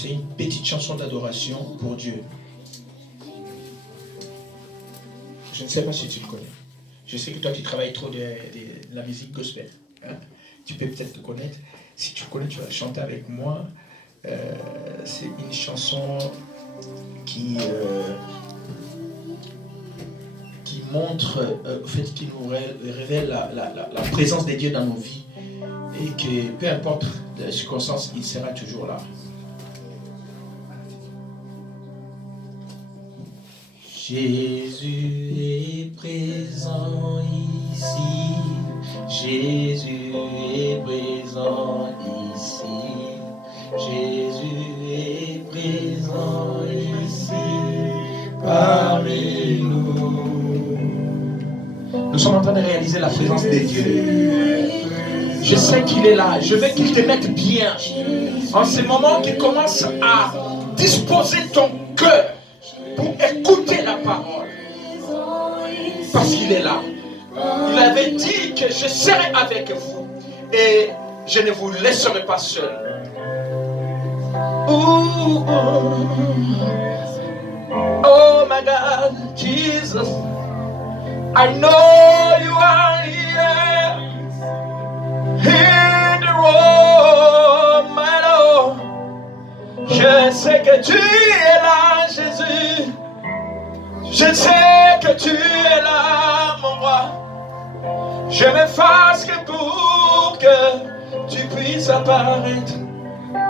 C'est une petite chanson d'adoration pour Dieu. Je ne sais pas si tu le connais. Je sais que toi, tu travailles trop de la musique gospel. Hein? Tu peux peut-être le connaître. Si tu le connais, tu vas chanter avec moi. C'est une chanson qui montre, en fait, qui nous révèle la présence de Dieu dans nos vies. Et que peu importe les circonstances, il sera toujours là. Jésus est présent ici, Jésus est présent ici, Jésus est présent ici, parmi nous. Nous sommes en train de réaliser la présence de Dieu. Je sais qu'il est là, je veux qu'il te mette bien. En ce moment qu'il commence à disposer ton cœur pour écouter la parole. Parce qu'il est là. Il avait dit que je serai avec vous et je ne vous laisserai pas seul. Oh, oh my God, Jesus, I know you are here in the room, my Lord. Je sais que tu es là, Jésus. Je sais que tu es là, mon roi. Je m'efface que pour que tu puisses apparaître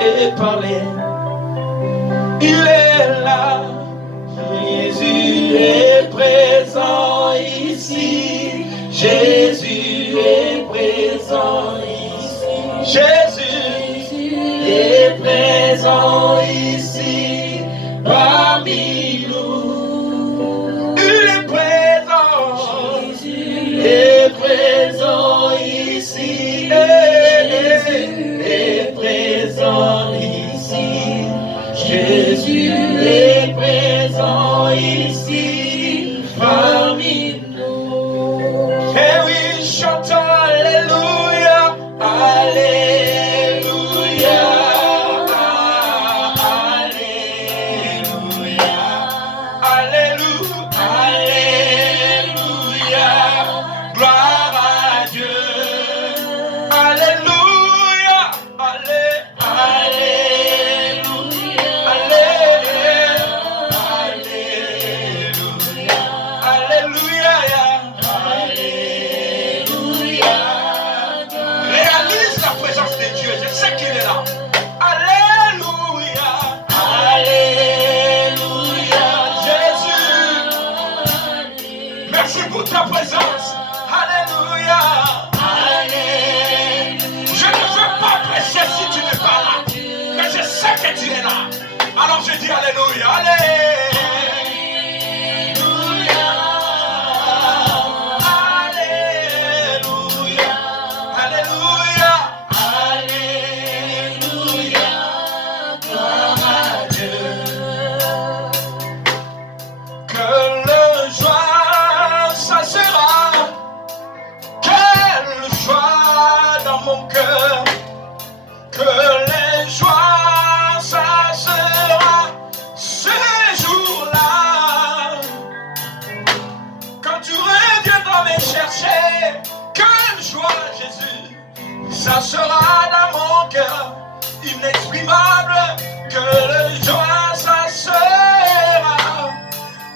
et parler. Il est là. Jésus est présent ici. Jésus est présent ici. Jésus est présent ici parmi nous. Il est présent. Jésus est présent ici. Jésus est présent ici. Jésus est présent ici parmi nous. Et oui, chantons Alléluia, Alléluia, Alléluia, Alléluia, Alléluia, gloire à Dieu. Alléluia, Alléluia. Ta présence, alléluia, alléluia. Je ne veux pas prêcher si tu n'es pas là, mais je sais que tu es là. Alors je dis alléluia, alléluia, alléluia, alléluia, alléluia, gloire à Dieu. Que le joie mon cœur, que les joies, ça sera ce jour-là. Quand tu reviendras me chercher, quelle joie, Jésus, ça sera dans mon cœur, inexprimable, que les joies, ça sera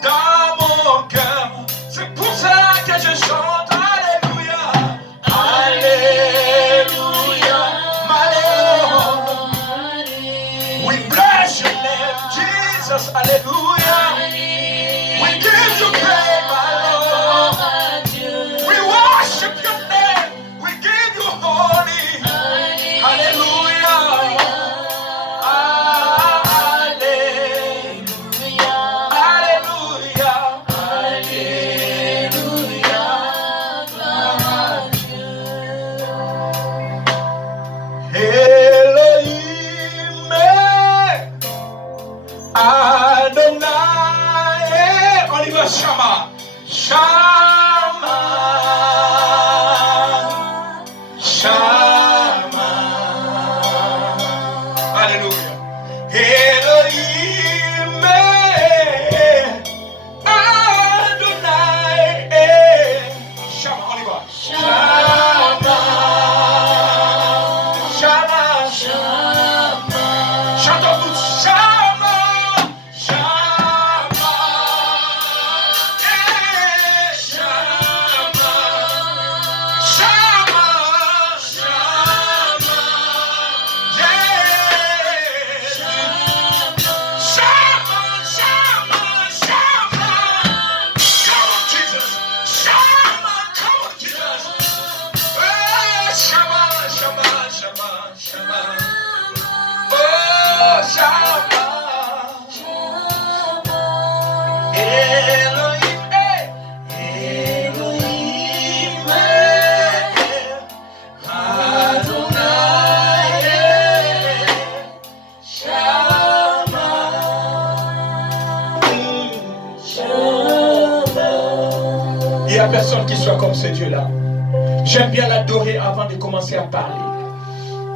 dans mon cœur. C'est pour ça que je chante, alléluia, alléluia. Hallelujah. We give you praise, my Lord. We worship your name. We give you holy. Hallelujah. Hallelujah. Hallelujah. Elohim. Adonai, on y va, Shama, Shama, Shama, Alléluia. Chantons tous. Shama, Shama, eh, Shama, Shama, Shama, yeah. Shama, Shama, Shama. Come on, Jesus. Shama, come on, Jesus. Eh, Shama, Shama, Shama, Shama. Oh, Shama. Elohim, Elohim, Adonai, Shama. Il n'y a personne qui soit comme ce Dieu-là. J'aime bien l'adorer avant de commencer à parler.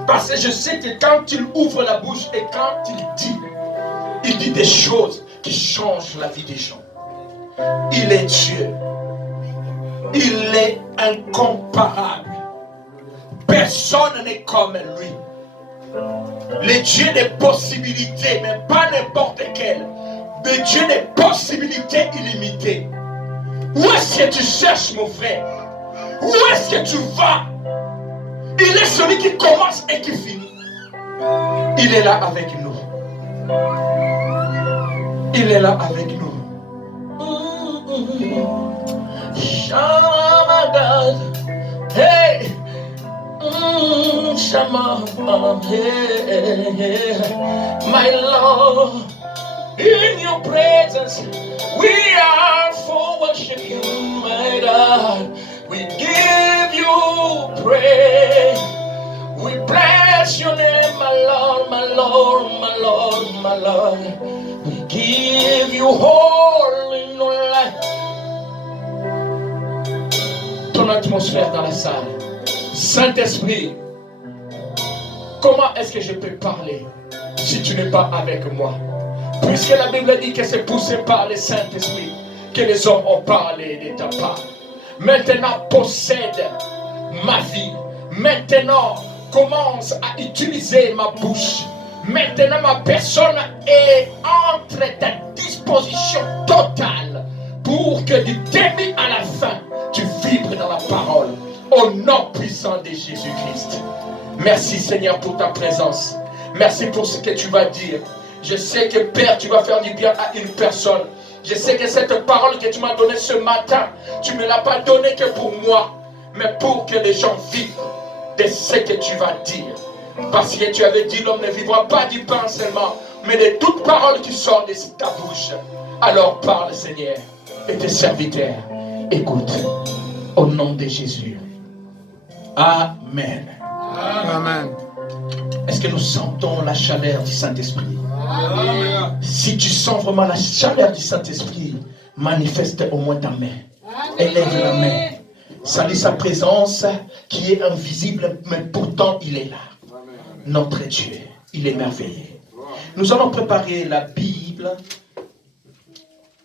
Parce que je sais que quand il ouvre la bouche et quand il dit des choses qui changent la vie des gens. Il est Dieu. Il est incomparable. Personne n'est comme lui. Le Dieu des possibilités, mais pas n'importe quel. Le Dieu des possibilités illimitées. Où est-ce que tu cherches, mon frère? Où est-ce que tu vas? Il est celui qui commence et qui finit. Il est là avec nous. Il est là avec nous. Shama God, hey, Shama, hey, my Lord, in your presence we are for worship you, my God. We give you praise. We bless your name, my Lord, my Lord, my Lord, my Lord. We give you holy no life. Ton atmosphère dans la salle. Saint-Esprit, comment est-ce que je peux parler si tu n'es pas avec moi? Puisque la Bible dit que c'est poussé par le Saint-Esprit que les hommes ont parlé de ta part. Maintenant, possède ma vie. Maintenant, commence à utiliser ma bouche. Maintenant, ma personne est entre ta disposition totale pour que du début à la fin, tu vibres dans la parole. Au nom puissant de Jésus-Christ. Merci Seigneur pour ta présence. Merci pour ce que tu vas dire. Je sais que Père, tu vas faire du bien à une personne. Je sais que cette parole que tu m'as donnée ce matin, tu ne me l'as pas donnée que pour moi, mais pour que les gens vivent de ce que tu vas dire. Parce que tu avais dit, l'homme ne vivra pas du pain seulement, mais de toute parole qui sort de ta bouche. Alors parle Seigneur, et tes serviteurs écoute. Au nom de Jésus. Amen. Amen. Est-ce que nous sentons la chaleur du Saint-Esprit? Si tu sens vraiment la chaleur du Saint-Esprit, manifeste au moins ta main. Élève la main. Salue sa présence qui est invisible, mais pourtant il est là. Notre Dieu, il est merveilleux. Nous allons préparer la Bible,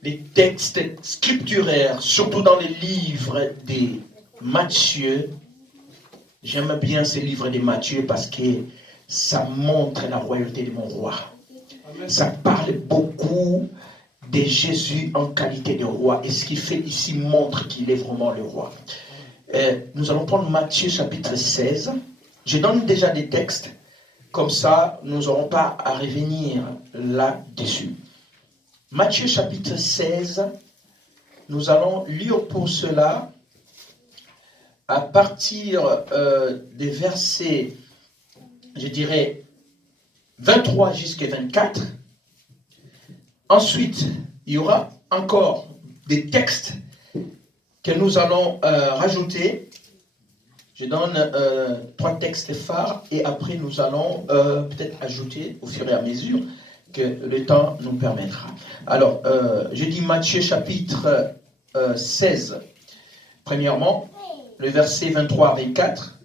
les textes scripturaires, surtout dans les livres de Matthieu. J'aime bien ces livres de Matthieu parce que ça montre la royauté de mon roi. Ça parle beaucoup de Jésus en qualité de roi. Et ce qu'il fait ici montre qu'il est vraiment le roi. Nous allons prendre Matthieu chapitre 16. Je donne déjà des textes. Comme ça, nous n'aurons pas à revenir là-dessus. Matthieu chapitre 16. Nous allons lire pour cela à partir des versets, je dirais, 23 jusqu'à 24. Ensuite, il y aura encore des textes que nous allons rajouter. Je donne 3 textes phares et après nous allons peut-être ajouter au fur et à mesure que le temps nous permettra. Alors, je dis Matthieu chapitre 16. Premièrement, le verset 23 à 24.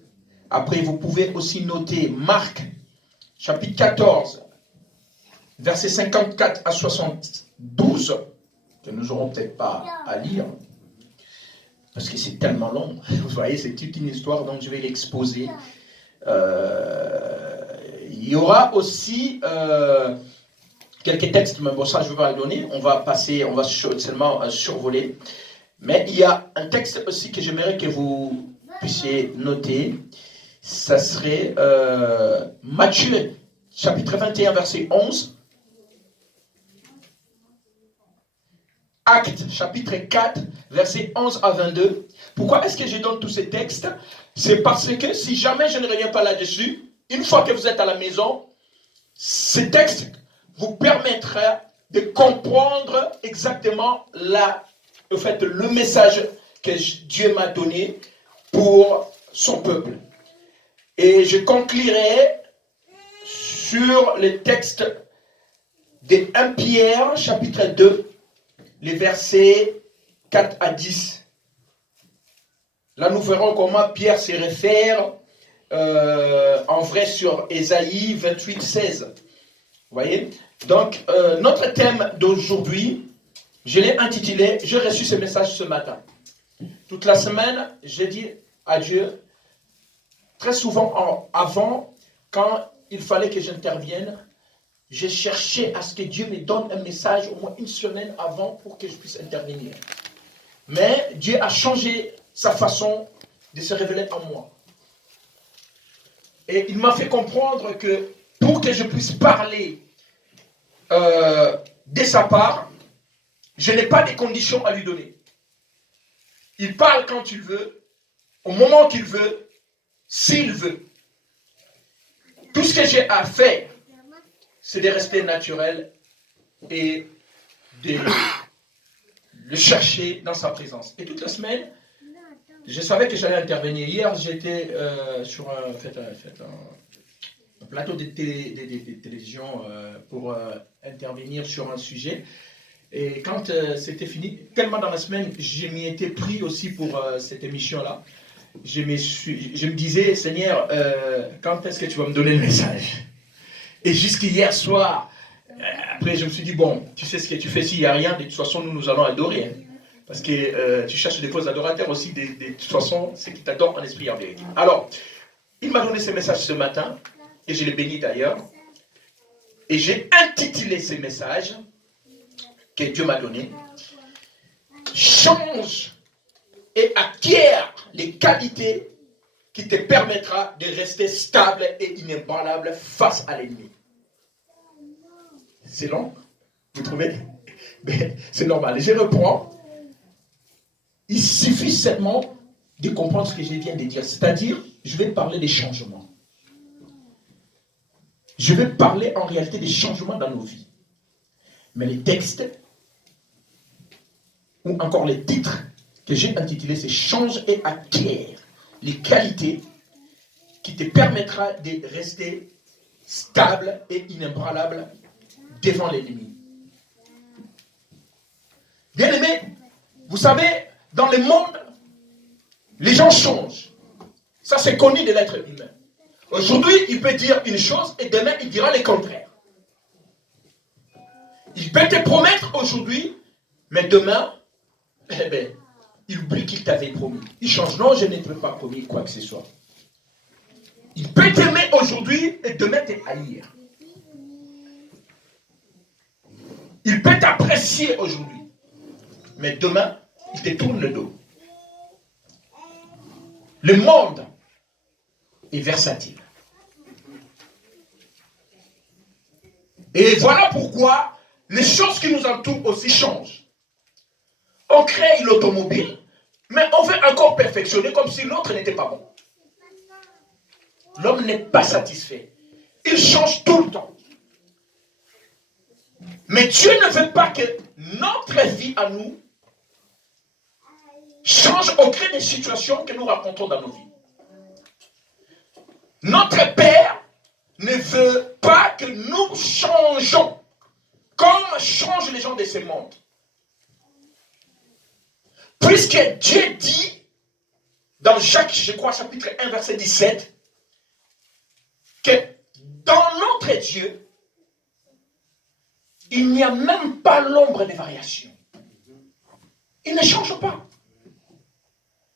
Après, vous pouvez aussi noter Marc chapitre 14, versets 54 à 72, que nous n'aurons peut-être pas à lire, parce que c'est tellement long. Vous voyez, c'est toute une histoire, donc je vais l'exposer. Il Il y aura aussi quelques textes, mais bon, ça je ne vais pas les donner. On va seulement survoler. Mais il y a un texte aussi que j'aimerais que vous puissiez noter. Ça serait Matthieu, chapitre 21, verset 11. Actes, chapitre 4, verset 11 à 22. Pourquoi est-ce que je donne tous ces textes? C'est parce que si jamais je ne reviens pas là-dessus, une fois que vous êtes à la maison, ces textes vous permettront de comprendre exactement le message que Dieu m'a donné pour son peuple. Et je conclurai sur le texte de 1 Pierre, chapitre 2, les versets 4 à 10. Là, nous verrons comment Pierre se réfère en vrai sur Ésaïe 28, 16. Vous voyez? Donc, notre thème d'aujourd'hui, je l'ai intitulé « J'ai reçu ce message ce matin ». Toute la semaine, j'ai dit à Dieu, très souvent avant, quand il fallait que j'intervienne, j'ai cherché à ce que Dieu me donne un message au moins une semaine avant pour que je puisse intervenir. Mais Dieu a changé sa façon de se révéler en moi. Et il m'a fait comprendre que pour que je puisse parler de sa part, je n'ai pas de conditions à lui donner. Il parle quand il veut, au moment qu'il veut, s'il veut. Tout ce que j'ai à faire, c'est de rester naturel et de le chercher dans sa présence. Et toute la semaine, je savais que j'allais intervenir. Hier, j'étais sur un plateau de télévision pour intervenir sur un sujet. Et quand c'était fini, tellement dans la semaine, je m'y étais pris aussi pour cette émission-là. Je me disais, Seigneur, quand est-ce que tu vas me donner le message? Et jusqu'hier soir, après je me suis dit, bon, tu sais ce que tu fais s'il n'y a rien, de toute façon nous allons adorer. Hein. Parce que tu cherches des faux adorateurs aussi, de toute façon, c'est qui t'adorent en esprit et en vérité. Alors, il m'a donné ce message ce matin, et je l'ai béni d'ailleurs, et j'ai intitulé ce message que Dieu m'a donné, change et acquiert les qualités qui te permettra de rester stable et inébranlable face à l'ennemi. C'est long, vous trouvez? Mais c'est normal. Je reprends. Il suffit seulement de comprendre ce que je viens de dire. C'est-à-dire, je vais parler des changements. Je vais parler en réalité des changements dans nos vies. Mais les textes, ou encore les titres que j'ai intitulés, c'est « Change et acquiert les qualités qui te permettra de rester stable et inébranlable devant l'ennemi. » Bien-aimés, vous savez, dans le monde, les gens changent. Ça, c'est connu de l'être humain. Aujourd'hui, il peut dire une chose et demain, il dira le contraire. Il peut te promettre aujourd'hui, mais demain, il oublie qu'il t'avait promis. Il change. Non, je ne t'ai pas promis quoi que ce soit. Il peut t'aimer aujourd'hui et demain te haïr. Il peut t'apprécier aujourd'hui, mais demain, il te tourne le dos. Le monde est versatile. Et voilà pourquoi les choses qui nous entourent aussi changent. On crée une automobile, mais on veut encore perfectionner comme si l'autre n'était pas bon. L'homme n'est pas satisfait. Il change tout le temps. Mais Dieu ne veut pas que notre vie à nous change au gré des situations que nous rencontrons dans nos vies. Notre Père ne veut pas que nous changeons comme changent les gens de ce monde. Puisque Dieu dit dans Jacques, je crois, chapitre 1, verset 17, que dans notre Dieu, il n'y a même pas l'ombre de variation. Il ne change pas.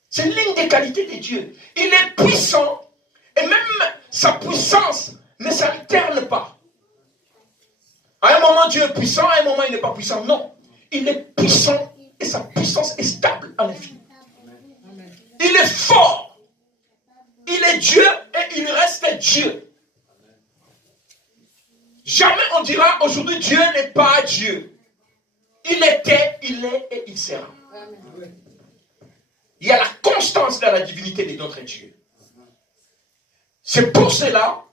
C'est l'une des qualités de Dieu. Il est puissant et même sa puissance ne s'alterne pas. À un moment, Dieu est puissant, à un moment, il n'est pas puissant. Non. Il est puissant et sa puissance est stable en infini. Il est fort. Il est Dieu et il reste Dieu. Jamais on dira aujourd'hui Dieu n'est pas Dieu. Il était, il est et il sera. Il y a la constance dans la divinité de notre Dieu. C'est pour cela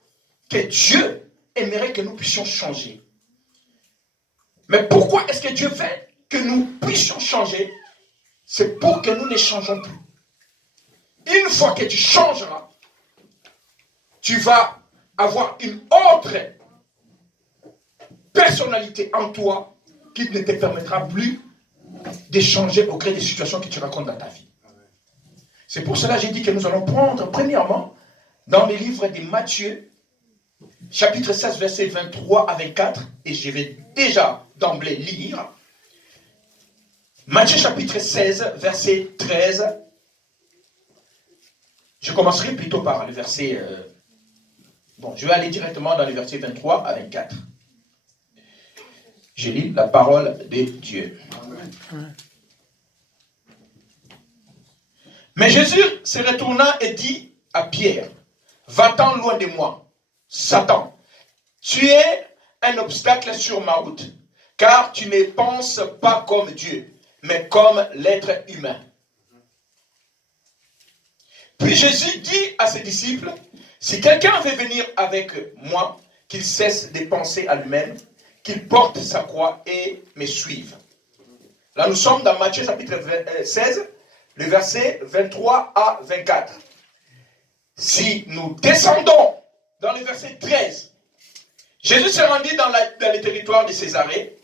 que Dieu aimerait que nous puissions changer. Mais pourquoi est-ce que Dieu fait que nous puissions changer? C'est pour que nous ne changeons plus. Une fois que tu changeras, tu vas avoir une autre personnalité en toi qui ne te permettra plus de changer au gré des situations que tu rencontres dans ta vie. C'est pour cela que j'ai dit que nous allons prendre premièrement dans le livre de Matthieu, chapitre 16, versets 23 à 24, et je vais déjà d'emblée lire. Matthieu chapitre 16, verset 13. Je commencerai plutôt par le verset... je vais aller directement dans le verset 23 à 24. Je lis la parole de Dieu. Amen. Mais Jésus se retourna et dit à Pierre, va-t'en loin de moi, Satan. Tu es un obstacle sur ma route, car tu ne penses pas comme Dieu, mais comme l'être humain. Puis Jésus dit à ses disciples, si quelqu'un veut venir avec moi, qu'il cesse de penser à lui-même, qu'il porte sa croix et me suive. Là, nous sommes dans Matthieu chapitre 16, le verset 23 à 24. Si nous descendons dans le verset 13, Jésus se rendit dans le territoire de Césarée,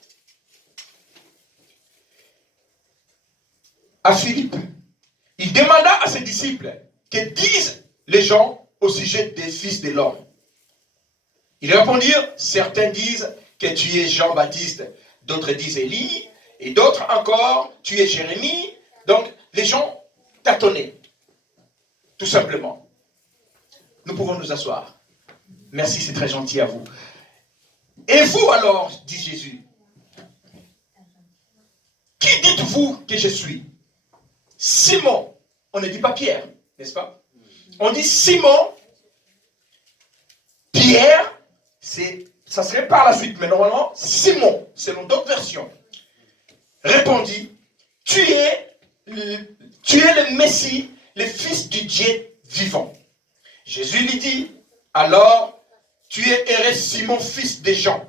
à Philippe. Il demanda à ses disciples, que disent les gens au sujet des fils de l'homme? Ils répondirent, certains disent que tu es Jean-Baptiste, d'autres disent Élie, et d'autres encore, tu es Jérémie. Donc, les gens tâtonnaient, tout simplement. Nous pouvons nous asseoir. Merci, c'est très gentil à vous. Et vous alors, dit Jésus, qui dites-vous que je suis? Simon, on ne dit pas Pierre, n'est-ce pas? On dit Simon, Pierre, ça serait par la suite, mais normalement, Simon, selon d'autres versions, répondit, tu es le Messie, le Fils du Dieu vivant. Jésus lui dit, alors, tu es heureux Simon, fils de Jean,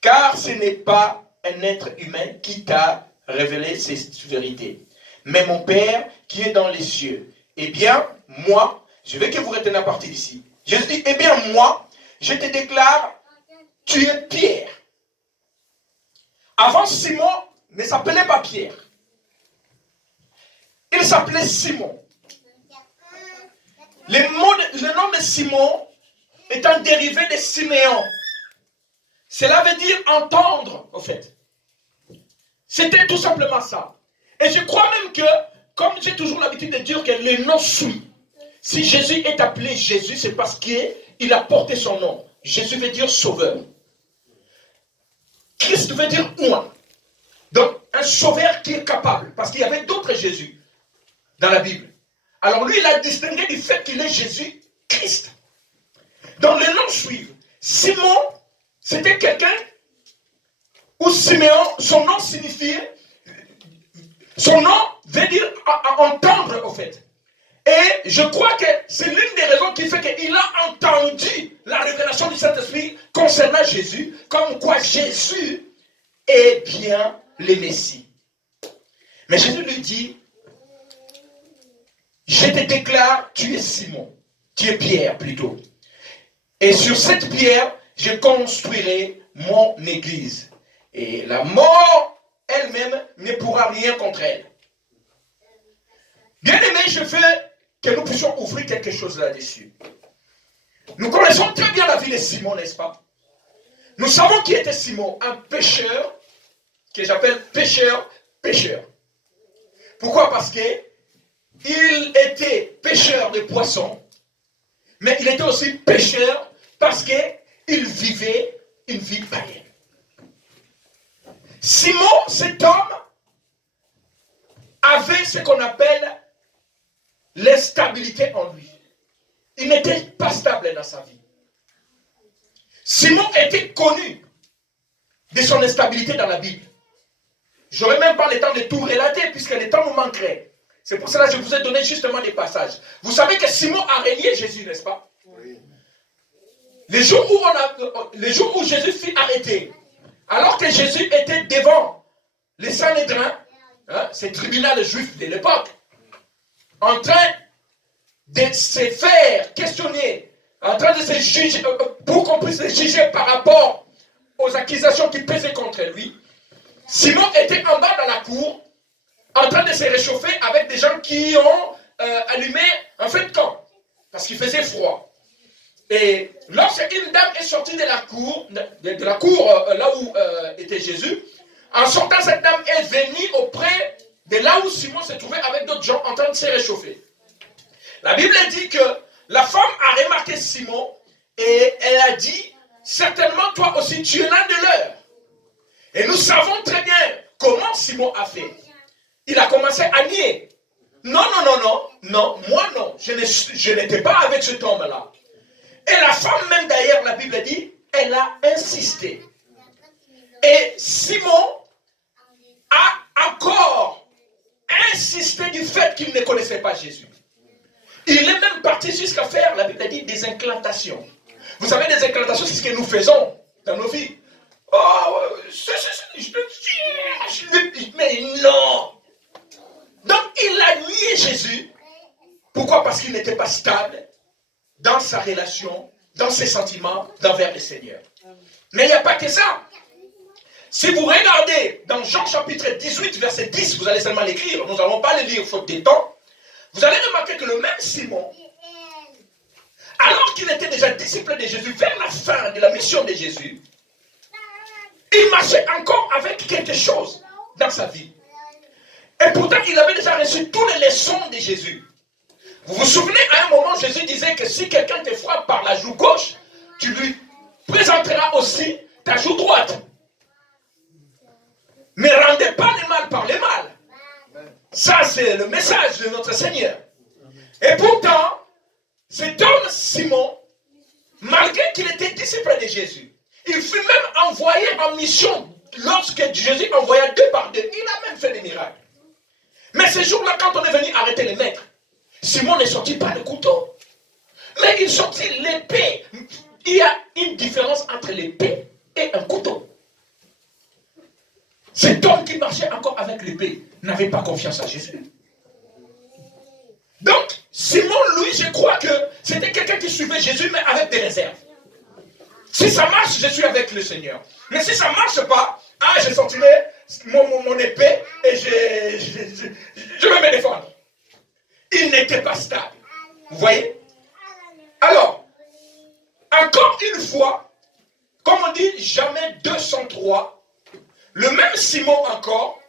car ce n'est pas un être humain qui t'a révélé cette vérité, mais mon Père qui est dans les cieux. Eh bien, moi, je veux que vous reteniez à partir d'ici. Jésus dit, eh bien, moi, je te déclare, tu es Pierre. Avant, Simon ne s'appelait pas Pierre. Il s'appelait Simon. Le nom de Simon est un dérivé de Siméon. Cela veut dire entendre, en fait. C'était tout simplement ça. Et je crois même que, comme j'ai toujours l'habitude de dire que le nom suit. Si Jésus est appelé Jésus, c'est parce qu'il a porté son nom. Jésus veut dire sauveur. Christ veut dire moi. Donc, un sauveur qui est capable. Parce qu'il y avait d'autres Jésus dans la Bible. Alors lui, il a distingué du fait qu'il est Jésus Christ. Donc les noms suivent. Simon, c'était quelqu'un où Siméon, son nom signifiait, son nom veut dire entendre en fait. Et je crois que c'est l'une des raisons qui fait qu'il a entendu la révélation du Saint-Esprit concernant Jésus, comme quoi Jésus est bien le Messie. Mais Jésus lui dit, je te déclare, tu es Simon, tu es Pierre plutôt. Et sur cette pierre, je construirai mon église. Et la mort elle-même ne pourra rien contre elle. Bien aimé, je veux que nous puissions ouvrir quelque chose là-dessus. Nous connaissons très bien la vie de Simon, n'est-ce pas? Nous savons qui était Simon, un pêcheur, que j'appelle pêcheur. Pourquoi? Parce que il était pêcheur de poissons, mais il était aussi pêcheur parce qu'il vivait une vie païenne. Simon, cet homme, avait ce qu'on appelle l'instabilité en lui. Il n'était pas stable dans sa vie. Simon était connu de son instabilité dans la Bible. Je n'aurai même pas le temps de tout relater puisque le temps nous manquerait. C'est pour cela que je vous ai donné justement des passages. Vous savez que Simon a régné Jésus, n'est-ce pas? Oui. Les jours où Jésus fut arrêté, alors que Jésus était devant les Sanhédrins, ces tribunaux juifs de l'époque, en train de se faire questionner, en train de se juger, pour qu'on puisse les juger par rapport aux accusations qui pesaient contre lui, Simon était en bas dans la cour, en train de se réchauffer avec des gens qui ont allumé un feu de camp, parce qu'il faisait froid. Et lorsqu'une dame est sortie de la cour, là où était Jésus, en sortant, cette dame est venue auprès de là où Simon se trouvait avec d'autres gens en train de se réchauffer. La Bible dit que la femme a remarqué Simon et elle a dit, certainement toi aussi tu es l'un de leurs. Et nous savons très bien comment Simon a fait. Il a commencé à nier. Non, moi non, je n'étais pas avec cet homme-là. Et la femme même d'ailleurs, la Bible dit, elle a insisté. Et Simon a encore insisté du fait qu'il ne connaissait pas Jésus. Il est même parti jusqu'à faire, la Bible dit, des incantations. Vous savez, des incantations, c'est ce que nous faisons dans nos vies. Oh, mais non. Donc, il a nié Jésus. Pourquoi? Parce qu'il n'était pas stable dans sa relation, dans ses sentiments, envers le Seigneur. Mais il n'y a pas que ça. Si vous regardez dans Jean chapitre 18, verset 10, vous allez seulement l'écrire, nous n'allons pas le lire faute de temps, vous allez remarquer que le même Simon, alors qu'il était déjà disciple de Jésus, vers la fin de la mission de Jésus, il marchait encore avec quelque chose dans sa vie. Et pourtant, il avait déjà reçu toutes les leçons de Jésus. Vous vous souvenez, à un moment, Jésus disait que si quelqu'un te frappe par la joue gauche, tu lui présenteras aussi ta joue droite. Mais rendez pas le mal par le mal. Ça, c'est le message de notre Seigneur. Et pourtant, cet homme, Simon, malgré qu'il était disciple de Jésus, il fut même envoyé en mission. Lorsque Jésus envoya 2 par 2, il a même fait des miracles. Mais ce jour-là, quand on est venu arrêter les maîtres, Simon ne sortit pas le couteau, mais il sortit l'épée. Il y a une différence entre l'épée et un couteau. Cet homme qui marchait encore avec l'épée n'avait pas confiance à Jésus. Donc, Simon, lui, je crois que c'était quelqu'un qui suivait Jésus, mais avec des réserves. Si ça marche, je suis avec le Seigneur. Mais si ça ne marche pas, je sortirai mon épée et je vais me défendre. Il n'était pas stable. Vous voyez? Alors, encore une fois, comme on dit, jamais 203, le même Simon encore,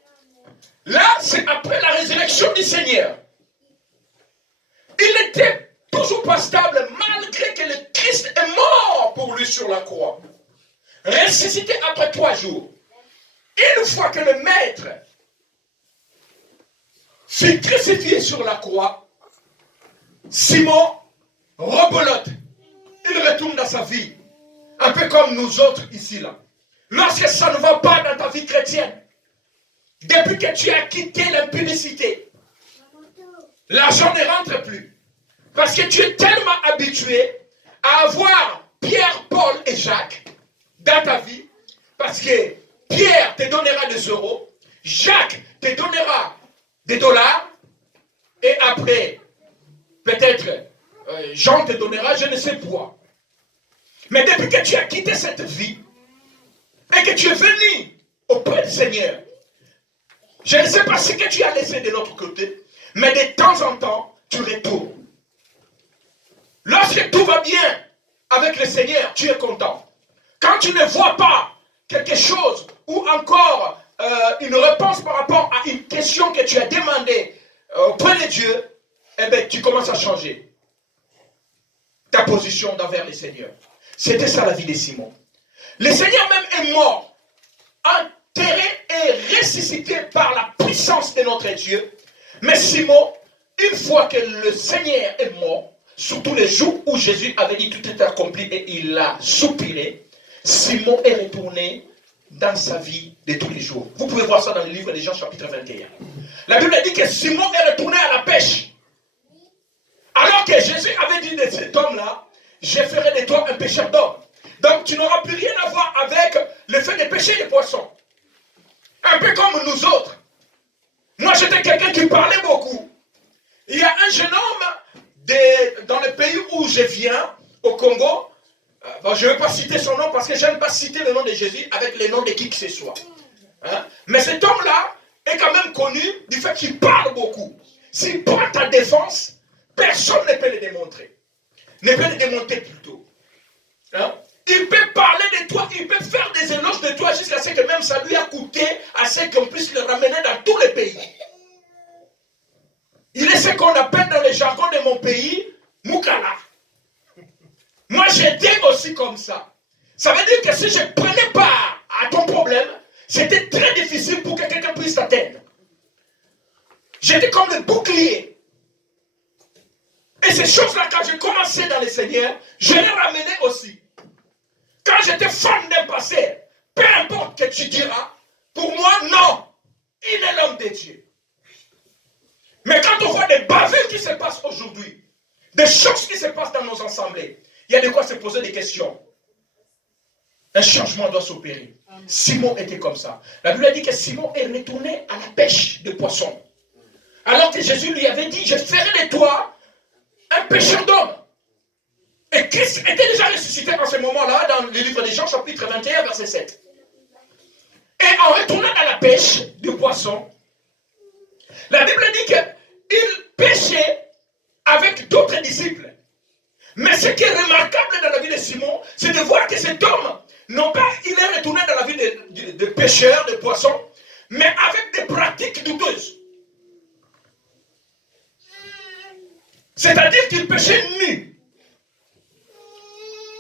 là, c'est après la résurrection du Seigneur. Il n'était toujours pas stable, malgré que le Christ est mort pour lui sur la croix. Ressuscité après 3 jours. Une fois que le Maître fut crucifié sur la croix, Simon rebelote. Il retourne dans sa vie. Un peu comme nous autres ici, là. Lorsque ça ne va pas dans ta vie chrétienne, depuis que tu as quitté l'impudicité, l'argent ne rentre plus. Parce que tu es tellement habitué à avoir Pierre, Paul et Jacques dans ta vie, parce que Pierre te donnera des euros, Jacques te donnera des dollars, et après, peut-être, Jean te donnera je ne sais quoi. Mais depuis que tu as quitté cette vie, et que tu es venu auprès du Seigneur, je ne sais pas ce que tu as laissé de l'autre côté, mais de temps en temps, tu retournes. Lorsque tout va bien avec le Seigneur, tu es content. Quand tu ne vois pas quelque chose ou encore une réponse par rapport à une question que tu as demandée auprès de Dieu, eh bien, tu commences à changer ta position envers le Seigneur. C'était ça la vie de Simon. Le Seigneur même est mort, enterré et ressuscité par la puissance de notre Dieu. Mais Simon, une fois que le Seigneur est mort, surtout les jours où Jésus avait dit tout est accompli et il a soupiré, Simon est retourné dans sa vie de tous les jours. Vous pouvez voir ça dans le livre de Jean chapitre 21. La Bible dit que Simon est retourné à la pêche. Alors que Jésus avait dit de cet homme-là, je ferai de toi un pêcheur d'hommes. Donc tu n'auras plus rien à voir avec le fait de pêcher les poissons. Un peu comme nous autres. Moi j'étais quelqu'un qui parlait beaucoup. Il y a un jeune homme dans le pays où je viens, au Congo. Bon, je ne vais pas citer son nom parce que je n'aime pas citer le nom de Jésus avec le nom de qui que ce soit. Hein? Mais cet homme-là est quand même connu du fait qu'il parle beaucoup. S'il prend ta défense, personne ne peut le démontrer. Ne peut le démontrer plutôt. Hein? Il peut parler de toi, il peut faire des éloges de toi jusqu'à ce que même ça lui a coûté à ce qu'on puisse le ramener dans tous les pays. Il est ce qu'on appelle dans le jargon de mon pays, Moukala. Moi j'étais aussi comme ça. Ça veut dire que si je ne prenais part à ton problème, c'était très difficile pour que quelqu'un puisse t'atteindre. J'étais comme le bouclier. Et ces choses-là, quand j'ai commencé dans le Seigneur, je les ramenais aussi. Quand j'étais fan d'un pasteur, peu importe que tu diras, pour moi, non. Il est l'homme de Dieu. Mais quand on voit des bavures qui se passent aujourd'hui, des choses qui se passent dans nos assemblées, il y a de quoi se poser des questions. Un changement doit s'opérer. Simon était comme ça. La Bible dit que Simon est retourné à la pêche de poissons. Alors que Jésus lui avait dit, je ferai de toi un pêcheur d'hommes. Et Christ était déjà ressuscité en ce moment-là dans le livre de Jean chapitre 21 verset 7. Et en retournant à la pêche de poissons, la Bible dit qu'il pêchait avec d'autres disciples. Mais ce qui est remarquable dans la vie de Simon, c'est de voir que cet homme, non pas il est retourné dans la vie de pêcheur, de poissons, mais avec des pratiques douteuses. C'est-à-dire qu'il pêchait nu.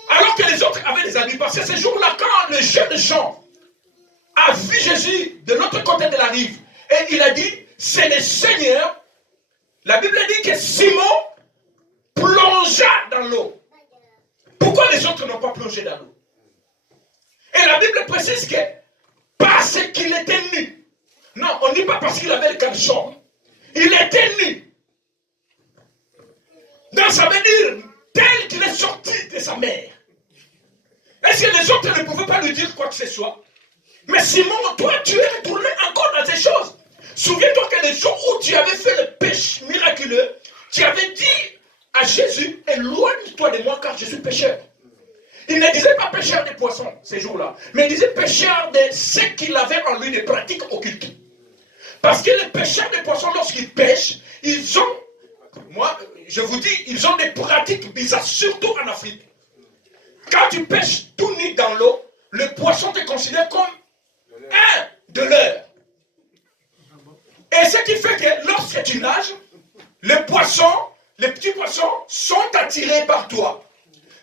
Alors que les autres avaient des habits. Parce que ce jour-là, quand le jeune Jean a vu Jésus de l'autre côté de la rive, et il a dit, c'est le Seigneur, la Bible dit que Simon plongea dans l'eau. Pourquoi les autres n'ont pas plongé dans l'eau? Et la Bible précise que parce qu'il était nu. Non, on ne dit pas parce qu'il avait le caleçon. Il était nu. Donc ça veut dire tel qu'il est sorti de sa mère. Est-ce que les autres ne pouvaient pas lui dire quoi que ce soit? Mais Simon, toi tu es retourné encore dans ces choses. Souviens-toi que le jour où tu avais fait le péché miraculeux, tu avais dit à Jésus, éloigne-toi de moi car je suis pécheur. Il ne disait pas pécheur des poissons ces jours-là, mais il disait pécheur de ce qu'il avait en lui, des pratiques occultes. Parce que les pécheurs des poissons, lorsqu'ils pêchent, ils ont, moi je vous dis, ils ont des pratiques bizarres, surtout en Afrique. Quand tu pêches tout nu dans l'eau, le poisson te considère comme un de leur. Et ce qui fait que lorsque tu nages, les petits poissons sont attirés par toi.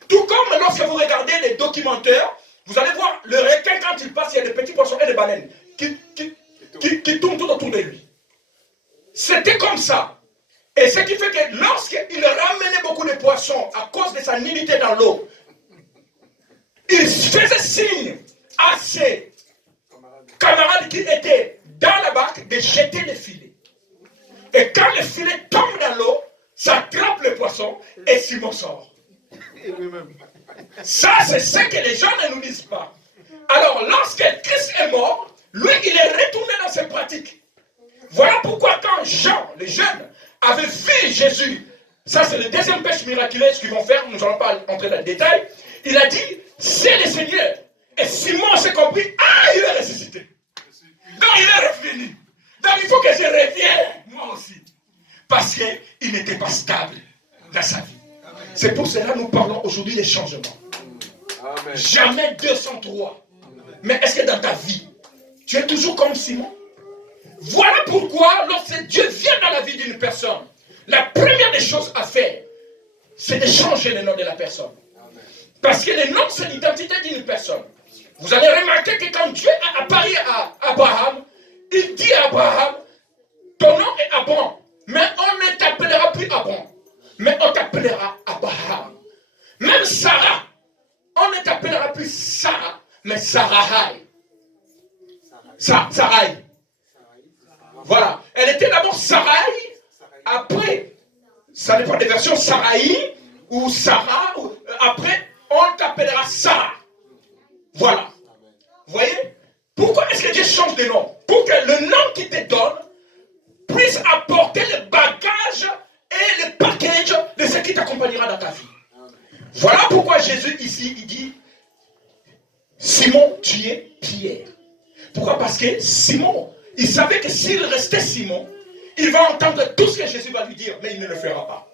Tout comme lorsque vous regardez les documentaires, vous allez voir le requin quand il passe, il y a des petits poissons et des baleines qui tournent tout autour de lui. C'était comme ça. Et ce qui fait que lorsqu'il ramenait beaucoup de poissons à cause de sa nudité dans l'eau, il faisait signe à ses camarades qui étaient dans la barque de jeter les filets. Et quand le filet tombe dans l'eau, ça attrape le poisson et Simon sort. Ça, c'est ce que les gens ne nous disent pas. Alors, lorsque Christ est mort, lui, il est retourné dans ses pratiques. Voilà pourquoi quand Jean, le jeune, avait vu Jésus, ça c'est le deuxième pêche miraculeuse qu'ils vont faire, nous n'allons pas entrer dans le détail, il a dit, c'est le Seigneur. Et Simon s'est compris, ah, il est ressuscité. Donc il est revenu. Donc il faut que je revienne, moi aussi. Parce qu'il n'était pas stable dans sa vie. C'est pour cela que nous parlons aujourd'hui des changements. Amen. Jamais 203. Mais est-ce que dans ta vie, tu es toujours comme Simon? Voilà pourquoi, lorsque Dieu vient dans la vie d'une personne, la première des choses à faire, c'est de changer le nom de la personne. Amen. Parce que le nom, c'est l'identité d'une personne. Vous allez remarquer que quand Dieu a apparu à Abraham, il dit à Abraham, ton nom est Abraham, mais on ne t'appellera plus Abraham, mais on t'appellera Abraham. Même Sarah, on ne t'appellera plus Sarah, mais Sarai. Sarai. Voilà. Elle était d'abord Sarai, après, ça dépend des versions, Sarai ou Sarah, après, on t'appellera Sarah. Voilà. Vous voyez? Pourquoi est-ce que Dieu change de nom? Pour que le nom qu'il te donne puisse apporter le bagage et le package de ce qui t'accompagnera dans ta vie. Voilà pourquoi Jésus ici, il dit, Simon, tu es Pierre. Pourquoi? Parce que Simon, il savait que s'il restait Simon, il va entendre tout ce que Jésus va lui dire, mais il ne le fera pas.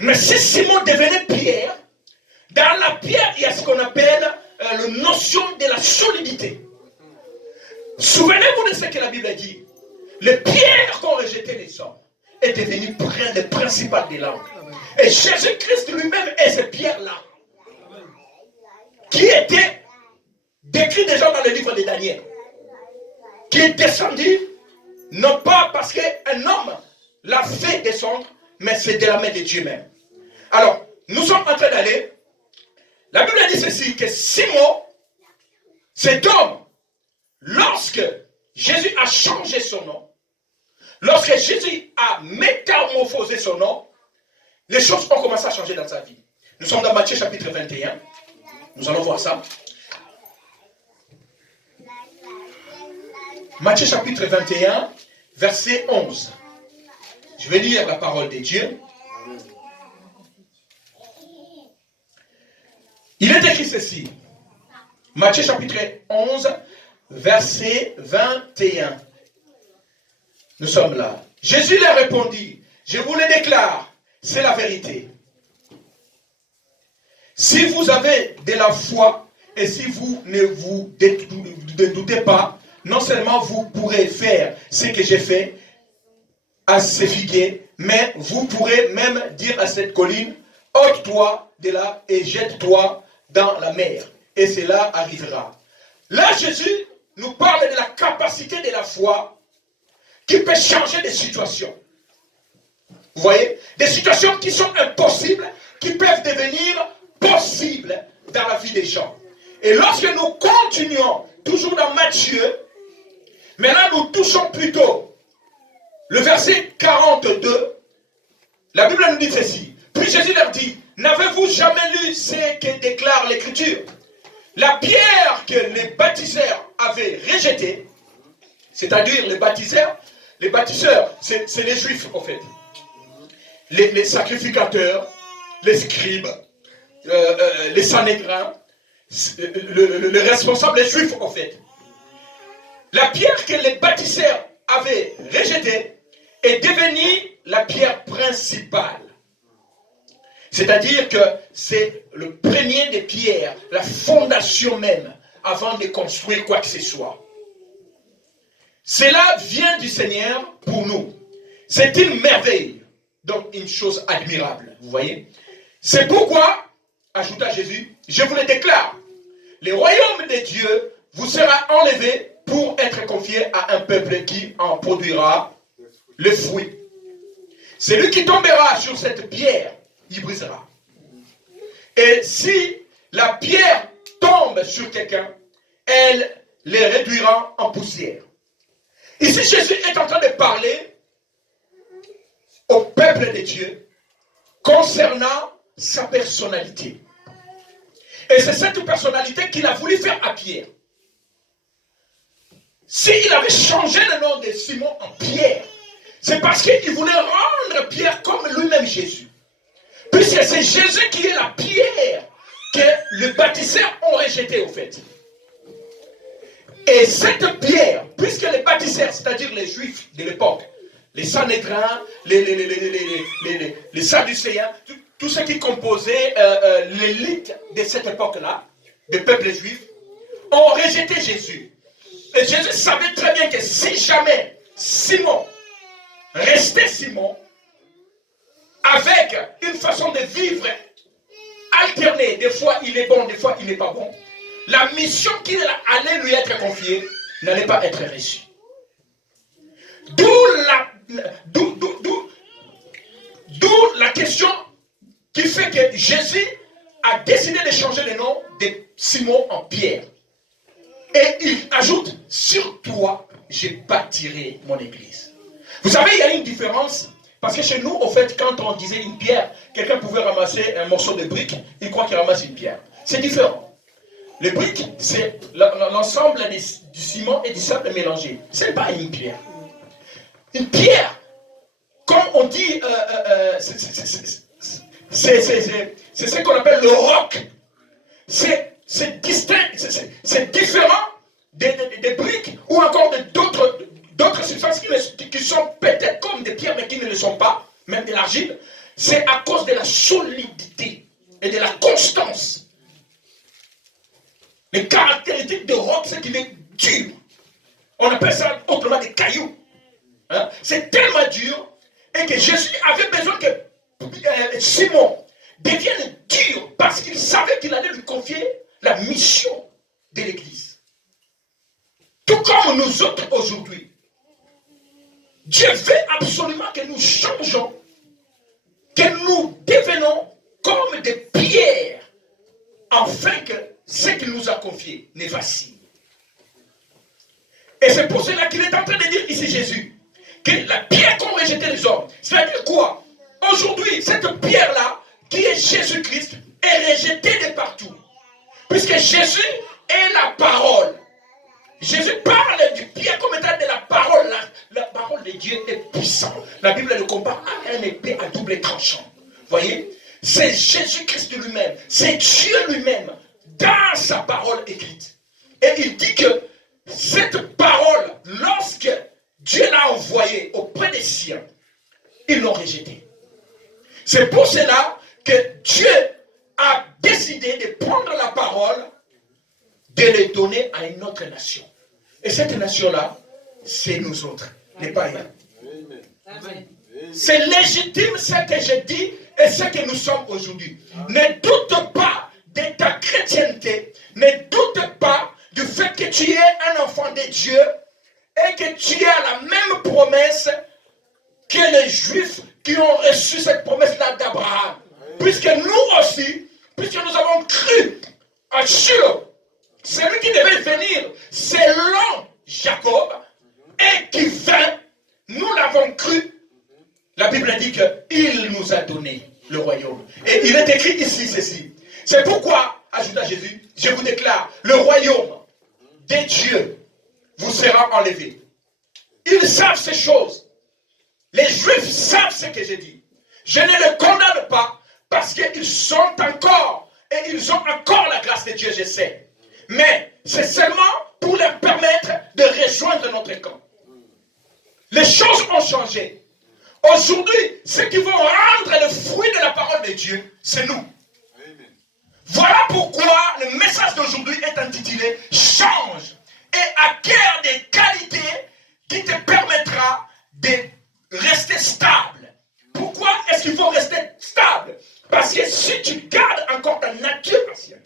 Mais si Simon devenait Pierre, dans la pierre, il y a ce qu'on appelle la notion de la solidité. Souvenez-vous de ce que la Bible dit. Les pierres qu'ont rejetées les hommes est devenu le principal des langues. Et Jésus-Christ lui-même est cette pierre-là, qui était décrit déjà dans le livre de Daniel, qui est descendu, non pas parce qu'un homme l'a fait descendre, mais c'est de la main de Dieu même. Alors, nous sommes en train d'aller. La Bible dit ceci, que Simon, cet homme, lorsque Jésus a changé son nom, lorsque Jésus a métamorphosé son nom, les choses ont commencé à changer dans sa vie. Nous sommes dans Matthieu chapitre 21. Nous allons voir ça. Matthieu chapitre 21, verset 11. Je vais lire la parole de Dieu. Il est écrit ceci. Matthieu chapitre 11, verset 21. Nous sommes là. Jésus leur répondit, je vous le déclare, c'est la vérité. Si vous avez de la foi et si vous ne vous doutez pas, non seulement vous pourrez faire ce que j'ai fait à ce figuier, mais vous pourrez même dire à cette colline, ôte-toi de là et jette-toi dans la mer. Et cela arrivera. Là, Jésus nous parle de la capacité de la foi qui peut changer des situations. Vous voyez? Des situations qui sont impossibles, qui peuvent devenir possibles dans la vie des gens. Et lorsque nous continuons, toujours dans Matthieu, maintenant nous touchons plutôt le verset 42, la Bible nous dit ceci. Puis Jésus leur dit, n'avez-vous jamais lu ce que déclare l'Écriture? La pierre que les baptiseurs avaient rejetée, c'est-à-dire les baptiseurs, c'est les Juifs en fait. Les sacrificateurs, les scribes, les Sanhédrins, le responsable des Juifs en fait. La pierre que les bâtisseurs avaient rejetée est devenue la pierre principale. C'est-à-dire que c'est le premier des pierres, la fondation même, avant de construire quoi que ce soit. Cela vient du Seigneur pour nous. C'est une merveille, donc une chose admirable, vous voyez. C'est pourquoi, ajouta Jésus, je vous le déclare, le royaume de Dieu vous sera enlevé pour être confié à un peuple qui en produira le fruit. Celui qui tombera sur cette pierre, il brisera. Et si la pierre tombe sur quelqu'un, elle les réduira en poussière. Ici, Jésus est en train de parler au peuple de Dieu concernant sa personnalité. Et c'est cette personnalité qu'il a voulu faire à Pierre. S'il avait changé le nom de Simon en Pierre, c'est parce qu'il voulait rendre Pierre comme lui-même Jésus. Puisque c'est Jésus qui est la pierre que les bâtisseurs ont rejetée au fait. Et cette pierre, puisque les bâtisseurs, c'est-à-dire les Juifs de l'époque, les Sanhédrins, les Sadducéens, tous ceux qui composaient l'élite de cette époque-là, des peuples juifs, ont rejeté Jésus. Et Jésus savait très bien que si jamais Simon restait Simon, avec une façon de vivre alterner. Des fois, il est bon, des fois, il n'est pas bon. La mission qui allait lui être confiée n'allait pas être reçue. D'où la question qui fait que Jésus a décidé de changer le nom de Simon en Pierre. Et il ajoute, sur toi, je bâtirai mon église. Vous savez, il y a une différence. Parce que chez nous, au fait, quand on disait une pierre, quelqu'un pouvait ramasser un morceau de brique, il croit qu'il ramasse une pierre. C'est différent. Les briques, c'est l'ensemble du ciment et du sable mélangé. Ce n'est pas une pierre. Une pierre, quand on dit, c'est ce qu'on appelle le roc. C'est distinct, c'est différent des briques ou encore d'autres substances qui sont peut-être comme des pierres mais qui ne le sont pas, même de l'argile. C'est à cause de la solidité et de la constance. Les caractéristiques de roc, c'est qu'il est dur. On appelle ça autrement des cailloux. Hein? C'est tellement dur et que Jésus avait besoin que Simon devienne dur parce qu'il savait qu'il allait lui confier la mission de l'Église. Tout comme nous autres aujourd'hui. Dieu veut absolument que nous changeons, que nous devenons comme des pierres, afin que ce qu'il nous a confié ne vacille. Et c'est pour cela qu'il est en train de dire ici Jésus, que la pierre qu'ont rejeté les hommes, c'est-à-dire quoi? Aujourd'hui, cette pierre-là, qui est Jésus-Christ, est rejetée de partout. Puisque Jésus est la parole. Jésus parle du pierre comme étant de la parole. La parole de Dieu est puissante. La Bible le compare à un épée à double tranchant. Voyez? C'est Jésus-Christ lui-même. C'est Dieu lui-même dans sa parole écrite. Et il dit que cette parole, lorsque Dieu l'a envoyée auprès des siens, ils l'ont rejetée. C'est pour cela que Dieu a décidé de prendre la parole, de les donner à une autre nation. Et cette nation-là, c'est nous autres, les païens. C'est légitime ce que je dis et ce que nous sommes aujourd'hui. Ne doute pas de ta chrétienté, ne doute pas du fait que tu es un enfant de Dieu et que tu as la même promesse que les Juifs qui ont reçu cette promesse-là d'Abraham. Puisque nous aussi, puisque nous avons cru à Dieu, celui qui devait venir selon Jacob et qui vint, nous l'avons cru. La Bible dit qu'il nous a donné le royaume. Et il est écrit ici ceci. C'est pourquoi, ajouta Jésus, je vous déclare, le royaume des dieux vous sera enlevé. Ils savent ces choses. Les Juifs savent ce que j'ai dit. Je ne les condamne pas parce qu'ils sont encore et ils ont encore la grâce de Dieu, je sais. Mais c'est seulement pour leur permettre de rejoindre notre camp. Les choses ont changé. Aujourd'hui, ceux qui vont rendre le fruit de la parole de Dieu, c'est nous. Voilà pourquoi le message d'aujourd'hui est intitulé « Change et acquiert des qualités qui te permettra de rester stable ». Pourquoi est-ce qu'il faut rester stable? Parce que si tu gardes encore ta nature ancienne,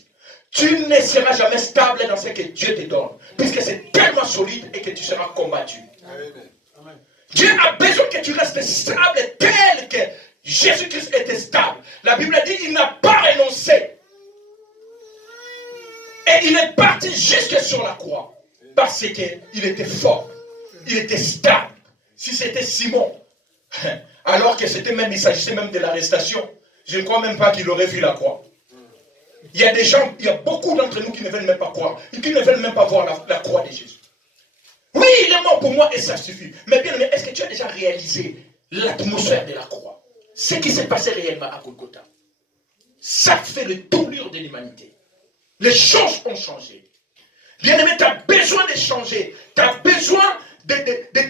tu ne seras jamais stable dans ce que Dieu te donne. Puisque c'est tellement solide et que tu seras combattu. Amen. Dieu a besoin que tu restes stable tel que Jésus-Christ était stable. La Bible dit qu'il n'a pas renoncé. Et il est parti jusque sur la croix. Parce qu'il était fort. Il était stable. Si c'était Simon, alors que il s'agissait même de l'arrestation, je ne crois même pas qu'il aurait vu la croix. Il y a des gens, il y a beaucoup d'entre nous qui ne veulent même pas croire, et qui ne veulent même pas voir la croix de Jésus. Oui, il est mort pour moi et ça suffit. Mais bien aimé, est-ce que tu as déjà réalisé l'atmosphère de la croix? Ce qui s'est passé réellement à Golgotha. Ça fait le tournure de l'humanité. Les choses ont changé. Bien aimé, tu as besoin de changer. Tu as besoin de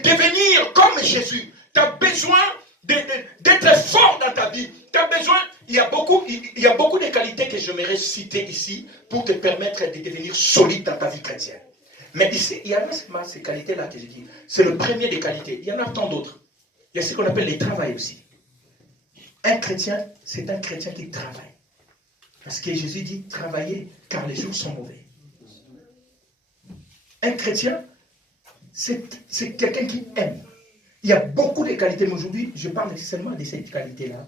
devenir comme Jésus. Tu as besoin d'être fort dans ta vie. Tu as besoin, il y a beaucoup de qualités que j'aimerais citer ici pour te permettre de devenir solide dans ta vie chrétienne. Mais ici, il y a ces qualités-là que je dis. C'est le premier des qualités. Il y en a tant d'autres. Il y a ce qu'on appelle les travail aussi. Un chrétien, c'est un chrétien qui travaille. Parce que Jésus dit, travaillez car les jours sont mauvais. Un chrétien, c'est quelqu'un qui aime. Il y a beaucoup de qualités, mais aujourd'hui, je parle seulement de cette qualité-là.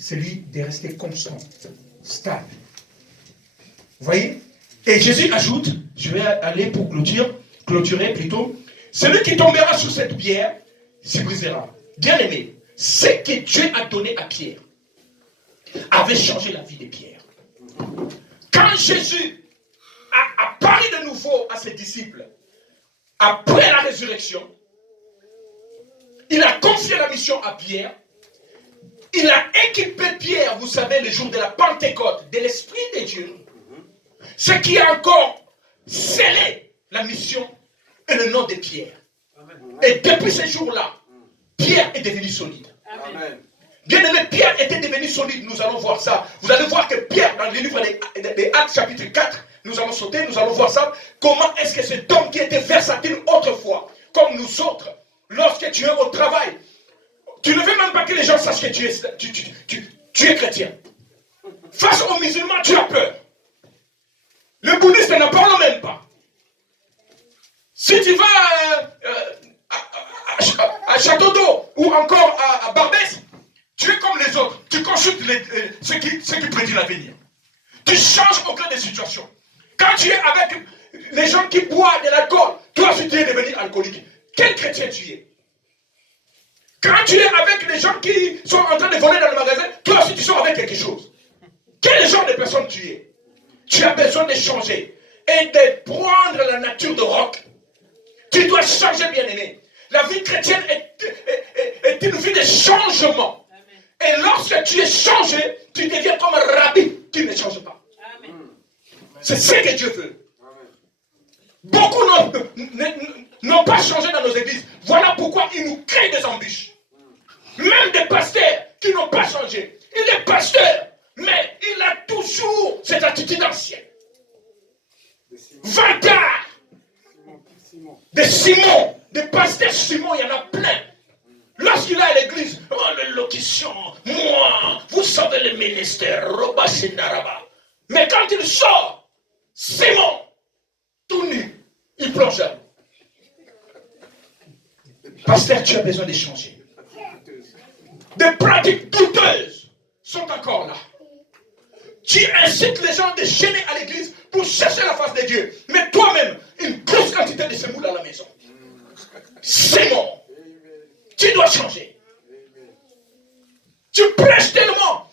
Celui de rester constant, stable. Vous voyez? Et Jésus ajoute, je vais aller pour clôturer plutôt, celui qui tombera sur cette pierre se brisera. Bien aimé, ce que Dieu a donné à Pierre avait changé la vie de Pierre. Quand Jésus a parlé de nouveau à ses disciples, après la résurrection, il a confié la mission à Pierre. Il a équipé Pierre, vous savez, le jour de la Pentecôte, de l'Esprit de Dieu. Ce qui a encore scellé la mission et le nom de Pierre. Amen. Et depuis ce jour-là, Pierre est devenu solide. Amen. Bien aimé, Pierre était devenu solide, nous allons voir ça. Vous allez voir que Pierre, dans le livre des Actes chapitre 4, nous allons sauter, nous allons voir ça. Comment est-ce que cet homme qui était versatile autrefois, comme nous autres, lorsque tu es au travail, tu ne veux même pas que les gens sachent que tu es chrétien. Face aux musulmans, tu as peur. Le bouddhiste n'en parle même pas. Si tu vas à Château d'Eau ou encore à Barbès, tu es comme les autres. Tu consultes ceux qui prédisent l'avenir. Tu changes au gré des situations. Quand tu es avec les gens qui boivent de l'alcool, toi aussi tu es devenu alcoolique. Quel chrétien tu es? Quand tu es avec les gens qui sont en train de voler dans le magasin, toi aussi tu sors avec quelque chose. Quel genre de personne tu es? Tu as besoin de changer et de prendre la nature de roc. Tu dois changer, bien-aimé. La vie chrétienne est une vie de changement. Et lorsque tu es changé, tu deviens comme un rabbi qui ne change pas. C'est ce que Dieu veut. Beaucoup n'ont pas changé dans nos églises. Voilà pourquoi il nous crée des embûches. Même des pasteurs qui n'ont pas changé. Il est pasteur, mais il a toujours cette attitude ancienne. 20 ans de Simon, des pasteurs Simon, il y en a plein. Lorsqu'il est à l'église, oh, l'élocution, moi, vous savez le ministère, Roba Sindaraba. Mais quand il sort, Simon, tout nu, il plonge à l'eau. Pasteur, tu as besoin de changer. Des pratiques douteuses sont encore là. Tu incites les gens de gêner à l'église pour chercher la face de Dieu. Mais toi-même, une grosse quantité de semoule à la maison. C'est bon. Tu dois changer. Tu prêches tellement.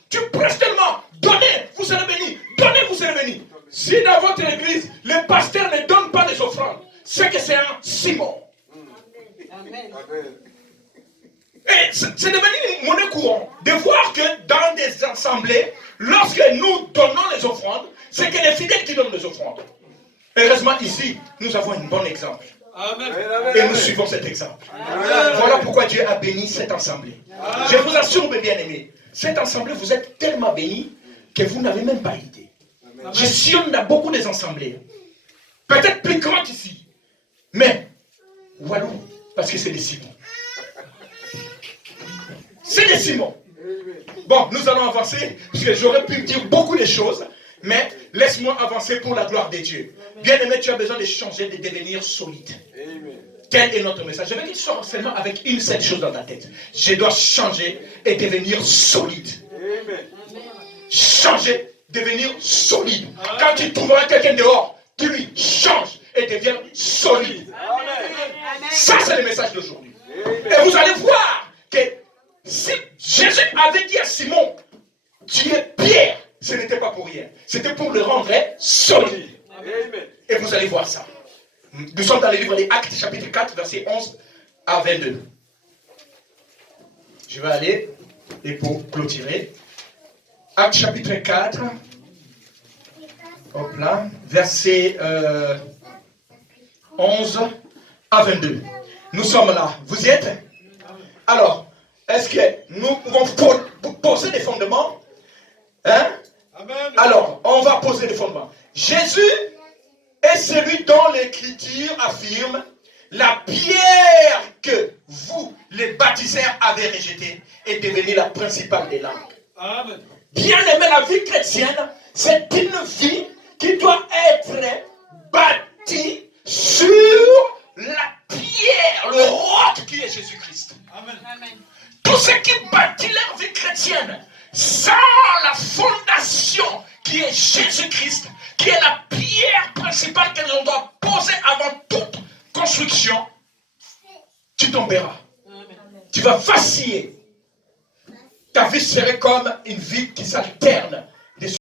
Donnez, vous serez bénis. Donnez, vous serez bénis. Si dans votre église, les pasteurs ne donnent pas les offrandes, c'est que c'est un Simon. Amen. Et c'est devenu une monnaie courante de voir que dans des assemblées, lorsque nous donnons les offrandes, c'est que les fidèles qui donnent les offrandes. Heureusement, ici, nous avons un bon exemple. Amen. Et nous suivons cet exemple. Amen. Voilà pourquoi Dieu a béni cette assemblée. Amen. Je vous assure, mes bien-aimés, cette assemblée, vous êtes tellement bénis que vous n'avez même pas idée. Amen. Je sillonne dans beaucoup des assemblées. Peut-être plus grandes ici. Mais, voilà, parce que c'est des Simons. C'est des Simons. Bon, nous allons avancer, parce que j'aurais pu dire beaucoup de choses, mais laisse-moi avancer pour la gloire de Dieu. Bien-aimé, tu as besoin de changer, de devenir solide. Quel est notre message? Je veux qu'il soit seulement avec une seule chose dans ta tête. Je dois changer et devenir solide. Changer, devenir solide. Quand tu trouveras quelqu'un dehors, tu lui changes et deviens solide. Ça, c'est le message d'aujourd'hui. Et vous allez voir que si Jésus avait dit à Simon, tu es Pierre, ce n'était pas pour rien. C'était pour le rendre solide. Amen. Et vous allez voir ça. Nous sommes dans le livre des Actes, chapitre 4, versets 11 à 22. Je vais aller, et pour clôturer, Actes, chapitre 4, hop là, verset 11 à 22. Nous sommes là. Vous y êtes? Alors, est-ce que nous pouvons poser des fondements? Hein? Amen. Alors, on va poser des fondements. Jésus est celui dont l'Écriture affirme la pierre que vous, les baptiseurs, avez rejetée est devenue la principale des langues. Amen. Bien aimé, la vie chrétienne C'est une vie qui doit être bâtie sur la pierre, le roc qui est Jésus-Christ. Amen. Tout ce qui bâtit leur vie chrétienne sans la fondation qui est Jésus-Christ, qui est la pierre principale que l'on doit poser avant toute construction, tu tomberas. Tu vas vaciller. Ta vie serait comme une vie qui s'alterne